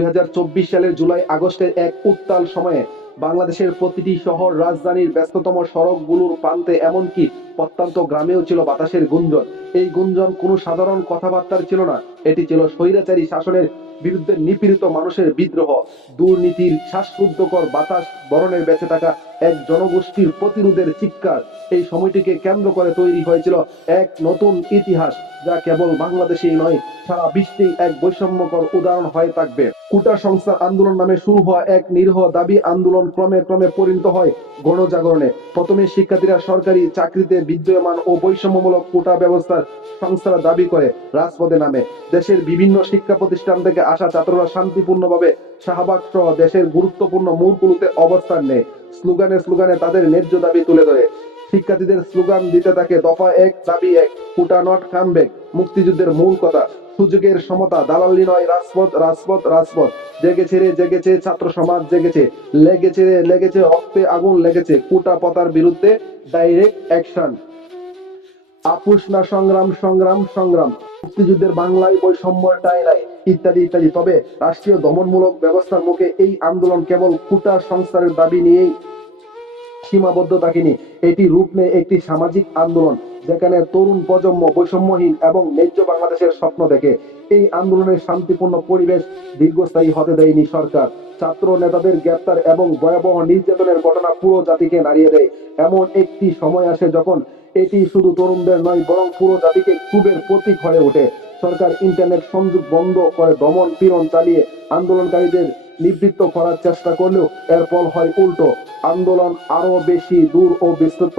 2024 সালের জুলাই আগস্টের এক উত্তাল সময়ে বাংলাদেশের প্রতিটি শহর রাজধানীর ব্যস্ততম সড়কগুলোর প্রান্তে এমনকি প্রত্যন্ত গ্রামেও ছিল বাতাসের গুঞ্জন। এই গুঞ্জন কোনো সাধারণ কথাবার্তার ছিল না, এটি ছিল স্বৈরাচারী শাসনের বিরুদ্ধে নিপীড়িত মানুষের বিদ্রোহ। দুর্নীতির শ্বাসরুদ্ধকর বাতাস বরণের বেঁচে থাকা এক জনগোষ্ঠীর প্রতিরোধের চিৎকার। এই সময়টিকে কেন্দ্র করে তৈরি হয়েছিল এক নতুন ইতিহাস, যা কেবল বাংলাদেশেই নয়, সারা বিশ্বেই এক বৈষম্যকর উদাহরণ হয়ে থাকবে। কোটা সংস্কার আন্দোলন নামে শুরু হওয়া এক নিরীহ দাবি আন্দোলন ক্রমে ক্রমে পরিণত হয় গণজাগরণে। প্রথমে শিক্ষার্থীরা সরকারি চাকরিতে বিদ্যমান ও বৈষম্যমূলক কোটা ব্যবস্থার সংস্কার দাবি করে রাজপথে নামে। দেশের বিভিন্ন শিক্ষা প্রতিষ্ঠান থেকে আসা ছাত্ররা শান্তিপূর্ণভাবে শাহবাগ সহ দেশের গুরুত্বপূর্ণ মূলগুলোতে অবস্থান নেয়। স্লোগানে স্লোগানে তাদের ন্যায্য দাবি তুলে ধরে। শিক্ষার্থীদের স্লোগান দিতে থাকে দফা এক, দাবি এক, কোটা নট কামব্যাক, মুক্তিযুদ্ধের মূল কথা, সুযোগের সমতা, দালালি নয়, রাজপথ রাজপথ রাজপথ। জেগেছে রে জেগেছে, ছাত্র সমাজ জেগেছে, লেগেছে রে লেগেছে, রক্তে আগুন লেগেছে, কোটা পতার বিরুদ্ধে ডাইরেক্ট অ্যাকশন। আপোষ না সংগ্রাম, সংগ্রাম সংগ্রাম, মুক্তিযুদ্ধের বাংলায় বৈষম্যের ঠাঁই নাই, ইত্যাদি ইত্যাদি। তবে রাষ্ট্রীয় দমনমূলক ব্যবস্থার মুখে এই আন্দোলন কেবল কোটা সংস্কারের দাবি নিয়েই সীমাবদ্ধ থাকেনি। এটি রূপ নেয় একটি সামাজিক আন্দোলন, যেখানে তরুণ প্রজন্ম বৈষম্যহীন এবং ন্যায্য বাংলাদেশের স্বপ্ন দেখে। এই আন্দোলনের শান্তিপূর্ণ পরিবেশ দীর্ঘস্থায়ী হতে দেয়নি সরকার। ছাত্র নেতাদের গ্রেপ্তার এবং ভয়াবহ নির্যাতনের ঘটনা পুরো জাতিকে নাড়িয়ে দেয়। এমন একটি সময় আসে যখন এটি শুধু তরুণদের নয়, বরং পুরো জাতিকে ক্ষোভের প্রতীক হয়ে ওঠে। সরকার ইন্টারনেট সংযোগ বন্ধ করে দমন পীড়ন চালিয়ে আন্দোলনকারীদের নিবৃত্ত করার চেষ্টা করলেও এর ফল হয় উল্টো। আন্দোলন আরো বেশি দূর ও বিস্তৃত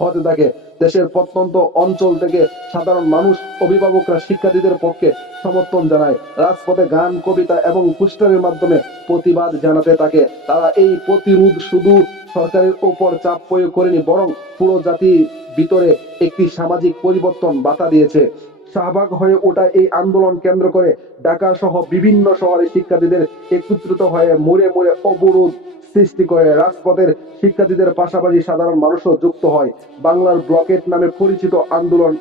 হতে থাকে। দেশের প্রত্যন্ত অঞ্চল থেকে সাধারণ মানুষ, অভিভাবকরা শিক্ষার্থীদের পক্ষে সমর্থন জানায়। রাজপথে গান, কবিতা এবং পোস্টারের মাধ্যমে প্রতিবাদ জানাতে থাকে। তারা এই প্রতিরোধ শুধু সরকারের উপর চাপ প্রয়োগ করেনি, বরং পুরো জাতির ভিতরে একটি সামাজিক পরিবর্তন বার্তা দিয়েছে। শাহবাগ হয়ে ওঠা এই আন্দোলন কেন্দ্র করে ঢাকা সহ বিভিন্ন শহরে শিক্ষার্থীদের একত্রিত হয়ে মোড়ে মোড়ে অবরোধ সৃষ্টি করে। রাজপথের শিক্ষার্থীদের পাশাপাশি সাধারণ মানুষও যুক্ত হয়। বাংলার ব্লকেট নামে পরিচিত আন্দোলন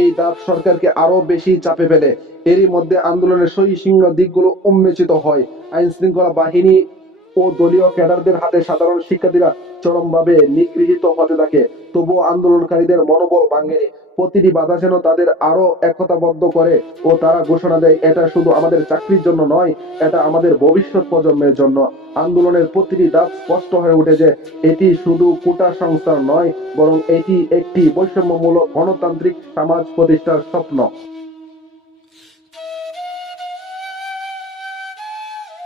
এই দাব সরকারকে আরো বেশি চাপে ফেলে। এরই মধ্যে আন্দোলনের সহিংস দিকগুলো উন্মোচিত হয়। আইন শৃঙ্খলা বাহিনী ও দলীয় ক্যাডারদের হাতে সাধারণ শিক্ষার্থীরা চরমভাবে নিগৃহীত হতে থাকে। তবুও আন্দোলনকারীদের মনোবল ভাঙেনি। প্রতিটি বাধা যেন তাদের আরো একতাবদ্ধ করে ও তারা ঘোষণা দেয়, এটা শুধু আমাদের চাকরির জন্য নয়, এটা আমাদের ভবিষ্যৎ প্রজন্মের জন্য। আন্দোলনের প্রতিটি ধাপ স্পষ্ট হয়ে ওঠে যে এটি শুধু কোটা সংস্কার নয়, বরং এটি একটি বৈষম্যমূলক গণতান্ত্রিক সমাজ প্রতিষ্ঠার স্বপ্ন।